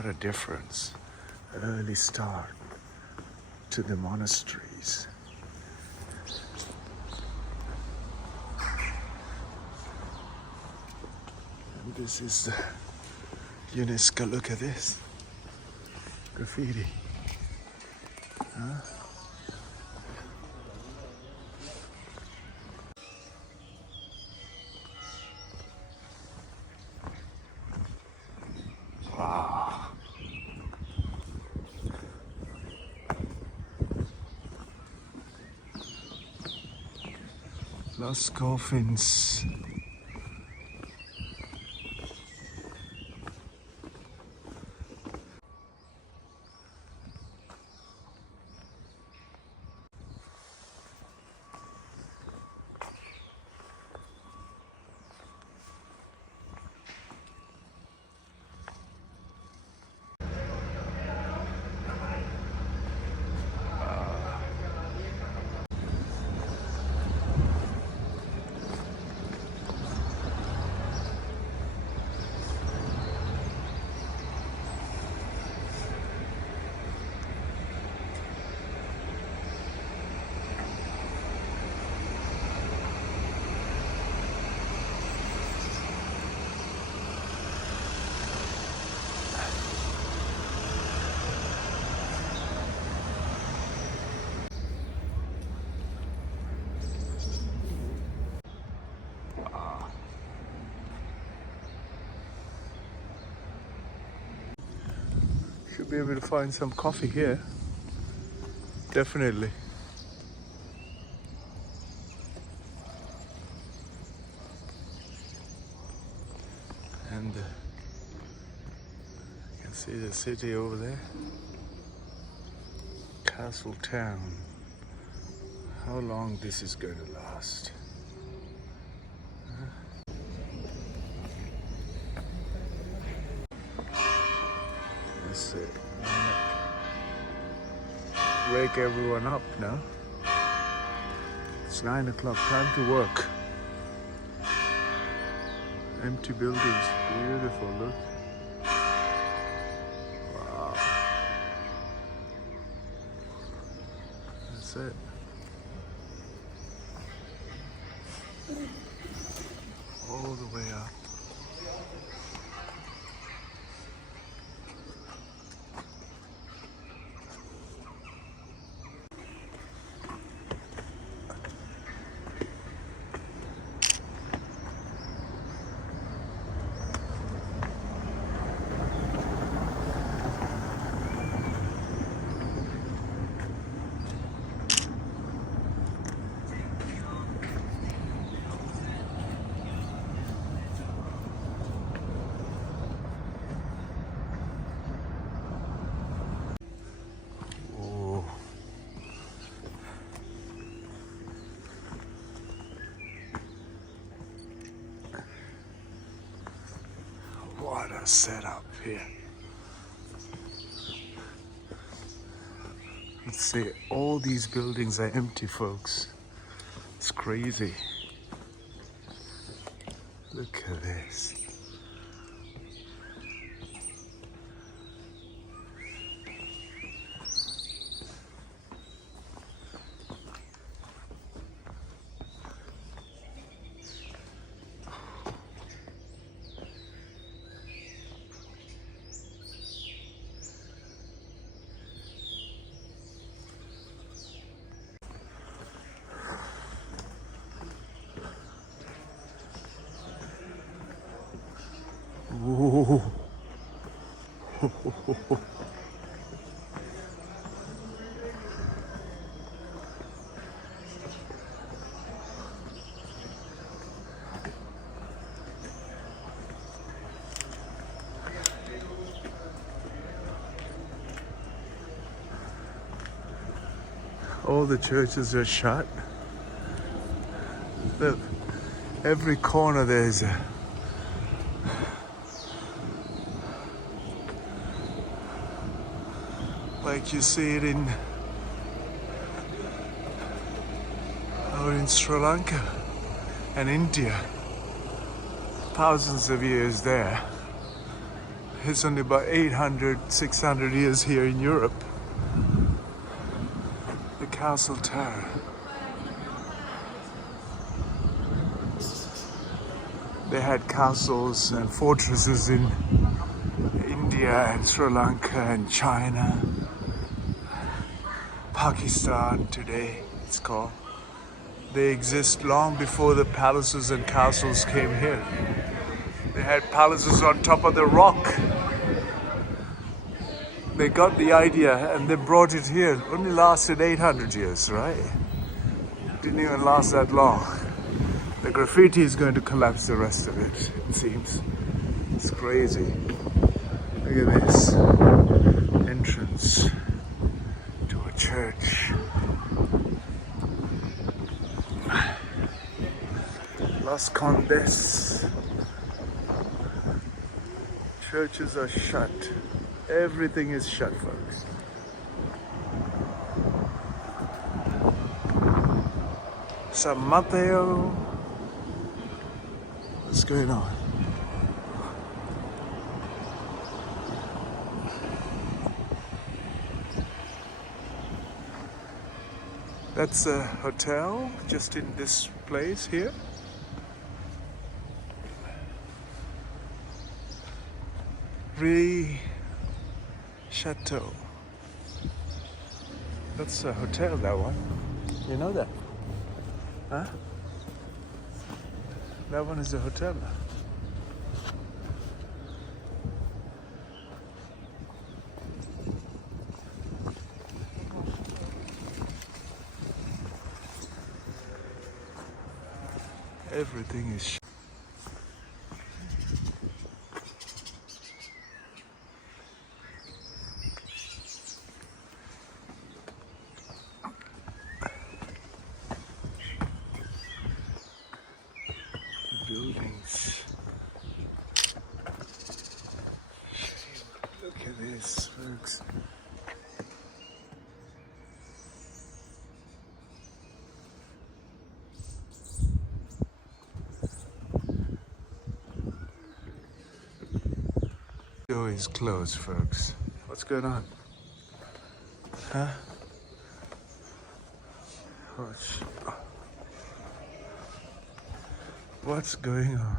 What a difference. Early start to the monasteries. And this is the UNESCO. Look at this. Graffiti. Huh? Wow. Lost coffins. Should be able to find some coffee here. Definitely. And you can see the city over there. Castle Town. How long this is going to last? Let's wake everyone up now. It's 9 o'clock, time to work. Empty buildings, beautiful, look. Wow. That's it. All the way up. What a setup here. Let's see, all these buildings are empty, folks. It's crazy. Look at this. Whoa. All the churches are shut. Look, every corner there's a like you see it in out in Sri Lanka and India. Thousands of years there. It's only about 800, 600 years here in Europe. The castle tower. They had castles and fortresses in India and Sri Lanka and China, Pakistan today it's called. They exist long before the palaces and castles came here. They had palaces on top of the rock. They got the idea and they brought it here. It only lasted 800 years, right? Didn't even last that long. The graffiti is going to collapse the rest of it, it seems. It's crazy. Look at this. Entrance to a church. Las Condes. Churches are shut. Everything is shut, folks. San Mateo. What's going on? That's a hotel just in this place here. Chateau. That's a hotel, that one. You know that? Huh? That one is a hotel now. Everything is buildings. Look at this, folks. The door is closed, folks. What's going on? Huh? What's going on?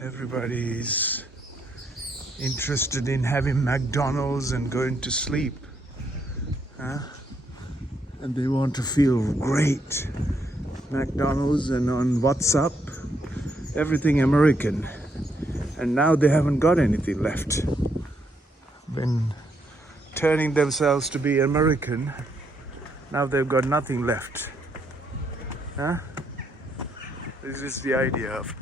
Everybody's interested in having McDonald's and going to sleep. Huh? And they want to feel great. McDonald's and on WhatsApp, everything American. And now they haven't got anything left. Been turning themselves to be American. Now they've got nothing left. Huh? This is the idea of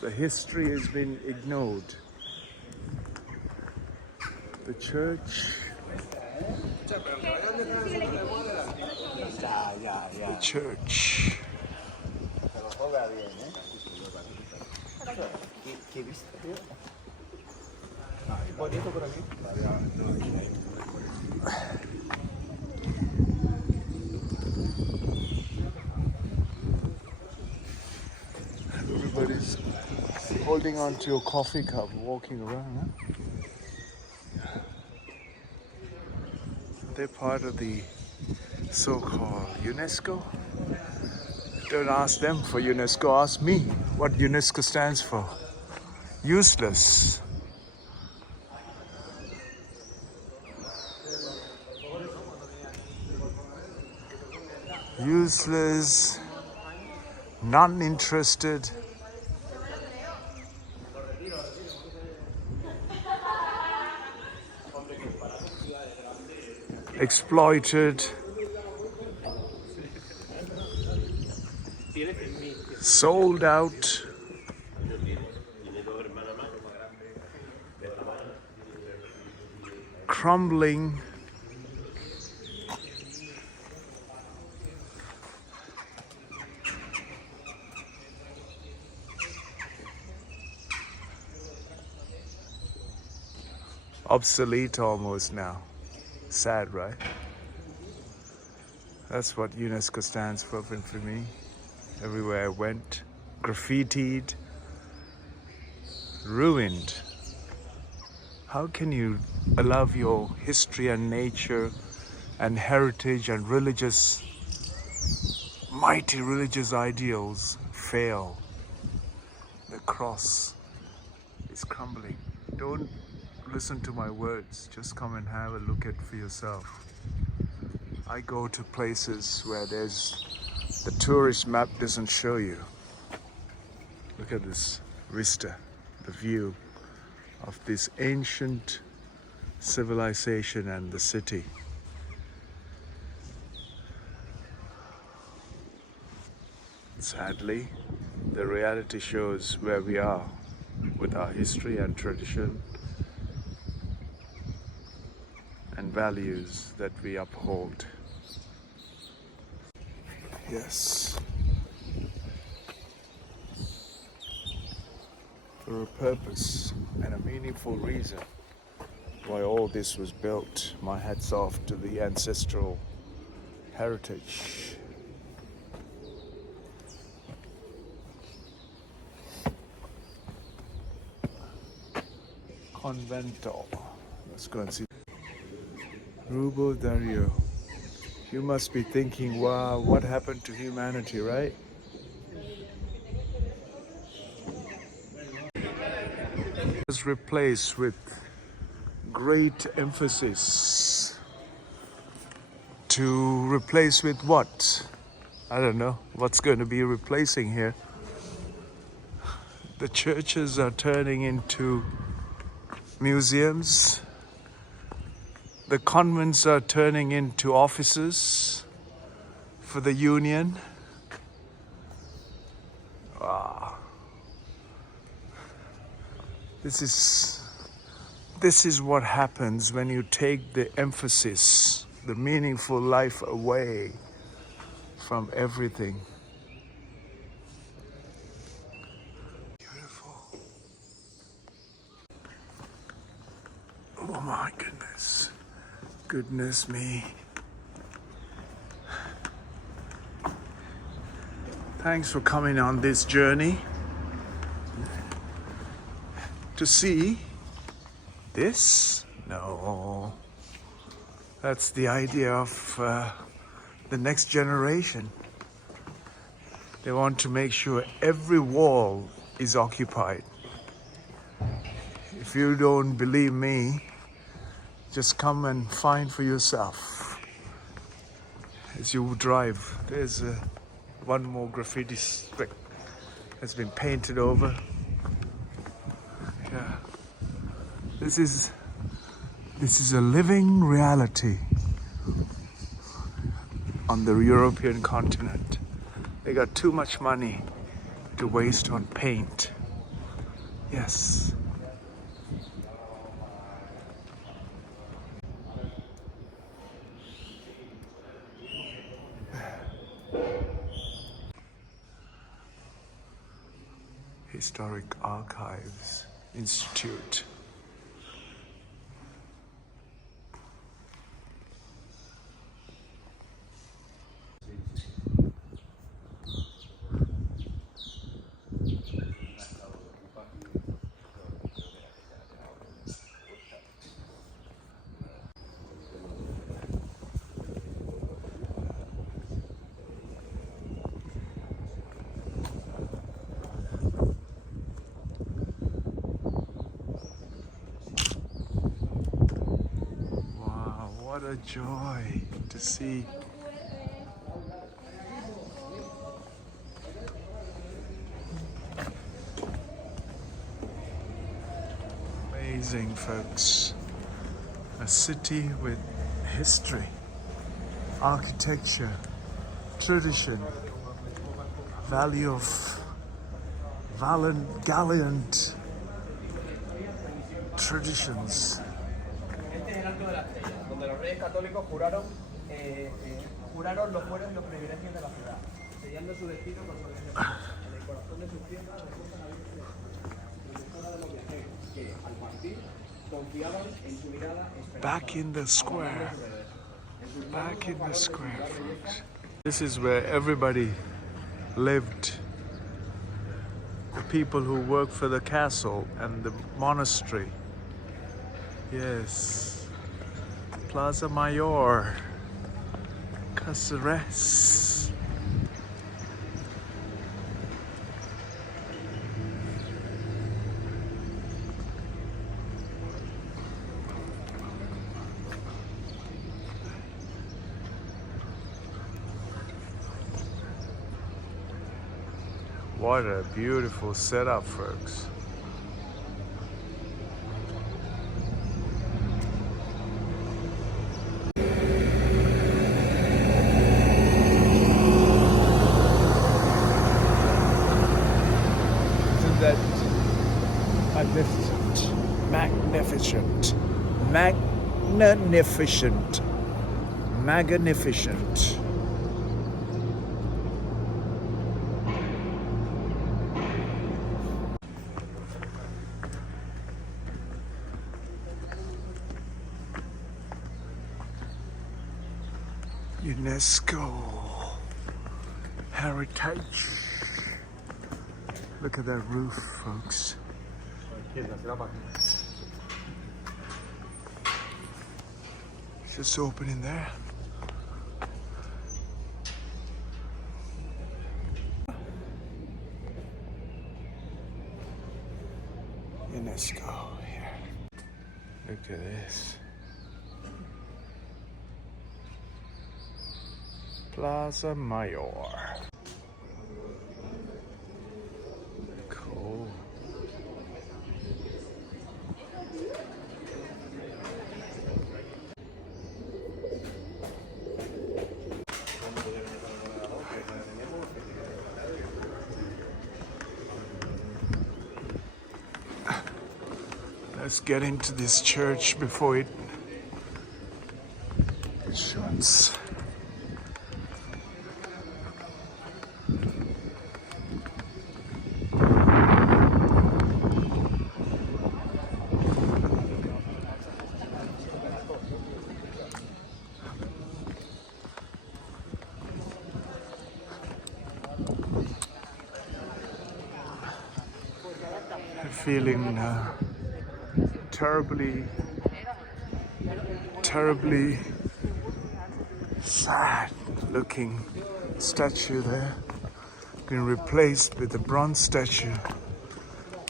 the history has been ignored. The church. The church. Everybody's holding on to a coffee cup, walking around. Huh? They're part of the so-called UNESCO. Don't ask them for UNESCO, ask me what UNESCO stands for. Useless. Useless, not interested. Exploited. Sold out. Crumbling. Obsolete almost now. Sad, right? That's what UNESCO stands for me. Everywhere I went, graffitied, ruined. How can you allow your history and nature and heritage and mighty religious ideals fail? The cross is crumbling. Don't listen to my words, just come and have a look at for yourself. I go to places where the tourist map doesn't show you. Look at this vista, the view of this ancient civilization and the city. Sadly, the reality shows where we are with our history and tradition and values that we uphold. Yes. For a purpose and a meaningful reason why all this was built. My hats off to the ancestral heritage. Convento. Let's go and see. Rubo Dario. You must be thinking, wow, what happened to humanity, right? Was replaced with great emphasis. To replace with what? I don't know what's going to be replacing here. The churches are turning into museums. The convents are turning into offices for the union. Wow. This is what happens when you take the emphasis, the meaningful life away from everything. Beautiful. Oh my goodness. Goodness me. Thanks for coming on this journey to see this. No, that's the idea of the next generation. They want to make sure every wall is occupied. If you don't believe me, just come and find for yourself. As you drive, there's one more graffiti strip that's been painted over. Yeah. This is a living reality on the European continent. They got too much money to waste on paint. Yes. Historic Archives Institute. What a joy to see. Amazing, folks. A city with history, architecture, tradition, value of gallant traditions. Donde los reyes católicos juraron los fueros y los privilegios de la ciudad, sellando su destino con su religión. En el corazón de sus tierras reposan la Virgen protectora de los viajeros, que al partir confiaban en su mirada esperanzadora. Back in the square. Back in the square, folks. This is where everybody lived. The people who work for the castle and the monastery. Yes. Plaza Mayor, Cáceres. What a beautiful setup, folks. Isn't that magnificent? Magnificent. Magnificent. Magnificent. UNESCO heritage. Look at that roof, folks. It's just open in there. UNESCO here. Look at this. Plaza Mayor. Cool. Let's get into this church before it shuts. Feeling terribly sad looking statue there, been replaced with the bronze statue,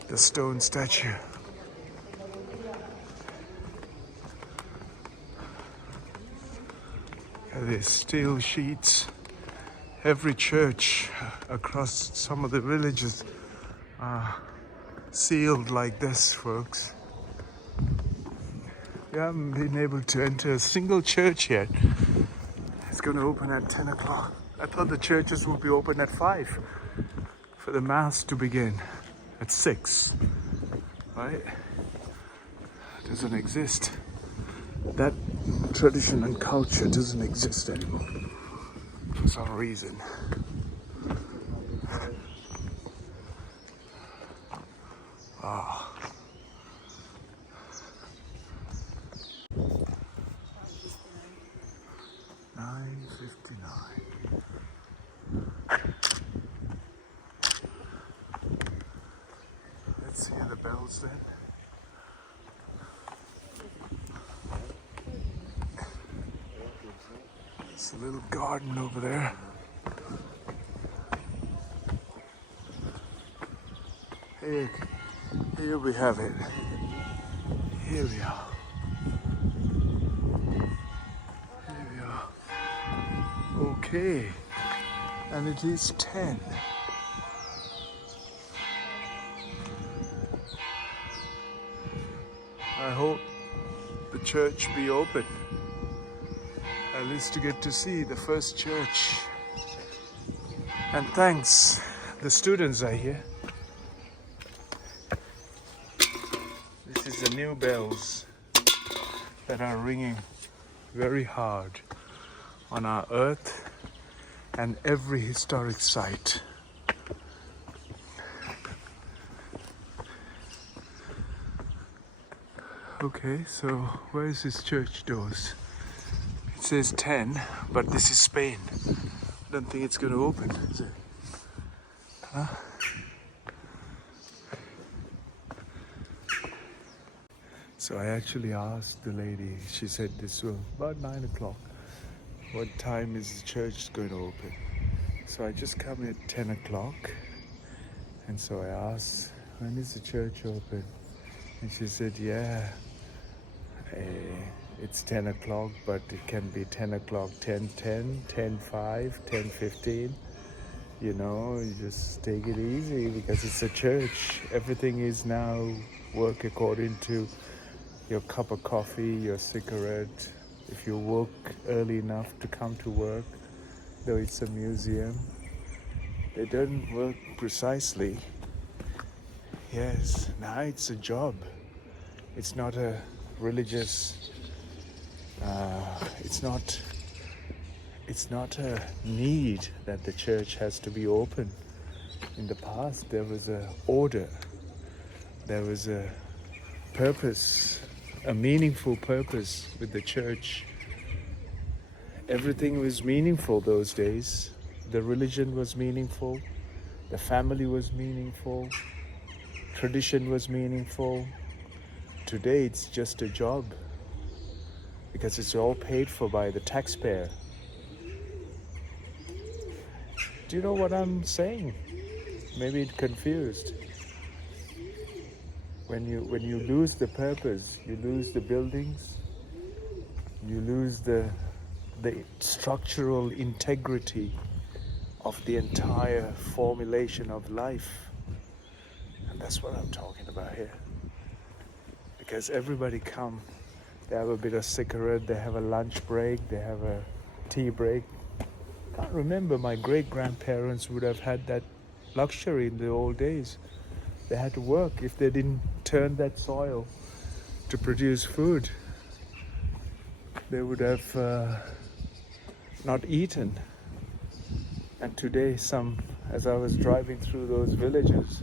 the stone statue. There's steel sheets. Every church across some of the villages are sealed like this, folks. We haven't been able to enter a single church yet. It's going to open at 10 o'clock. I thought the churches would be open at 5 for the mass to begin at 6, right? It doesn't exist. That tradition and culture doesn't exist anymore for some reason. Ah. 9:59. Let's hear the bells then. There's a little garden over there. Here we have it. Here we are. Here we are. Okay. And it is 10. I hope the church be open. At least to get to see the first church. And thanks, the students are here. This is the new bells that are ringing very hard on our earth and every historic site. Okay, so where is this church doors? It says 10, but this is Spain. I don't think it's going to open, is it? Huh? So I actually asked the lady, she said this was about 9 o'clock. What time is the church going to open? So I just come at 10 o'clock. And so I asked, when is the church open? And she said, yeah, it's 10 o'clock, but it can be 10 o'clock, 10:10, 10:05, 10:15. You know, you just take it easy because it's a church. Everything is now work according to your cup of coffee, your cigarette. If you work early enough to come to work, though it's a museum, they don't work precisely. Yes, now it's a job. It's not a religious, it's not a need that the church has to be open. In the past, there was an order, there was a purpose, a meaningful purpose with the church. Everything was meaningful those days. The religion was meaningful, the family was meaningful, tradition was meaningful. Today it's just a job because it's all paid for by the taxpayer. Do you know what I'm saying? Maybe it's confused. When you lose the purpose, you lose the buildings, you lose the structural integrity of the entire formulation of life. And that's what I'm talking about here. Because everybody come, they have a bit of cigarette, they have a lunch break, they have a tea break. I can't remember my great-grandparents would have had that luxury in the old days. They had to work if they didn't turn that soil to produce food. They would have not eaten. And today, as I was driving through those villages,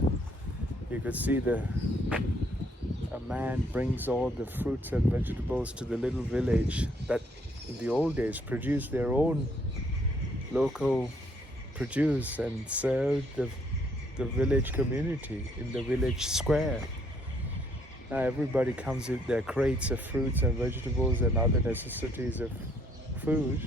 you could see a man brings all the fruits and vegetables to the little village that in the old days produced their own local produce and served the village community in the village square. Now everybody comes with their crates of fruits and vegetables and other necessities of food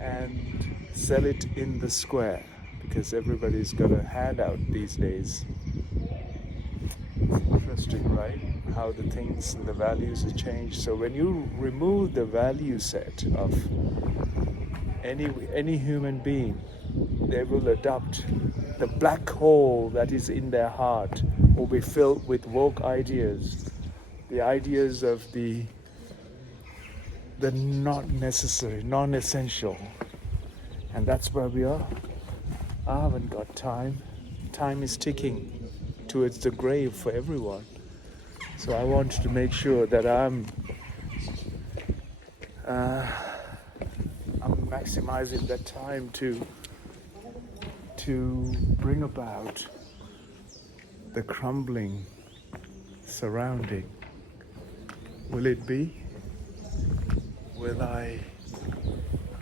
and sell it in the square because everybody's got a handout these days. Interesting, right? How the things and the values have changed. So when you remove the value set of any human being, they will adopt the black hole that is in their heart will be filled with woke ideas, the ideas of the not necessary, non-essential. And that's where we are. I haven't got time. Time is ticking towards the grave for everyone. So I want to make sure that I'm maximizing that time to bring about the crumbling surrounding. Will it be? Will I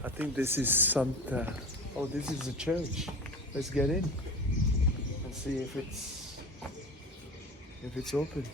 think this is something. Oh, this is a church. Let's get in and see if it's open.